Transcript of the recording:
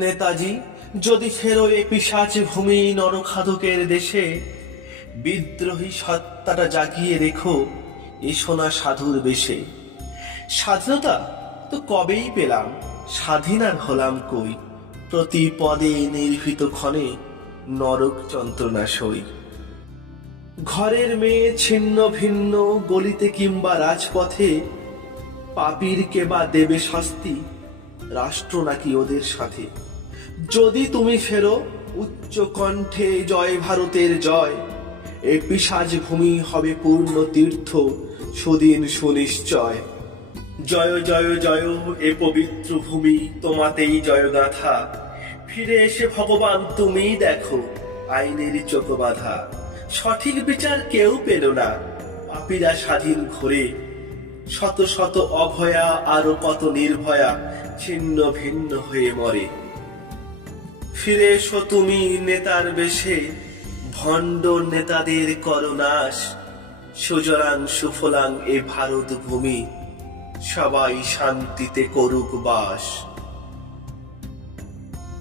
নেতাজি, যদি ফেরো এ পিশাচ ভূমি নরখাদকের দেশে, বিদ্রোহী সত্তাটা জাগিয়ে রেখো এ সোনা সাধুর বেশে। স্বাধীনতা তো কবেই পেলাম, স্বাধীন আর হলাম কই, প্রতি পদে নির্ভীত ক্ষণে নরক যন্ত্রণা সই। ঘরের মেয়ে ছিন্ন ভিন্ন গলিতে কিংবা রাজপথে, পাপীর কেবা দেবে শাস্তি, রাষ্ট্র নাকি ওদের সাথে। যদি তুমি ফেরো উচ্চ কণ্ঠে জয় ভারতের জয়, এ পিশাচ ভূমি হবে পূর্ণ তীর্থ সুদিন সুনিশ্চয়। জয় জয় জয় এ পবিত্র ভূমি, তোমাতেই জয়গাথা। ফিরে এসে ভগবান তুমি দেখো আইনের চোখ বাঁধা। সঠিক বিচার কেউ পেল না, পাপীরা স্বাধীন ঘোরে। শত শত অভয়া আরো কত নির্ভয়া ছিন্ন ভিন্ন হয়ে মরে। ফিরে এসো তুমি নেতার বেশে, ভণ্ড নেতাদের করনাশ। সুজলাং সুফলাং এ ভারত ভূমি, সবাই শান্তিতে করুক বাস।